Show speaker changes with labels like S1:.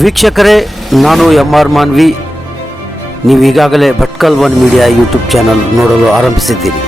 S1: ವೀಕ್ಷಕರೇ ನಾನು M R Manvi. ನೀವು ಈಗಾಗಲೇ Bhatkal one media YouTube channel ನೋಡಲು ಆರಂಭಿಸಿದ್ದೀರಿ.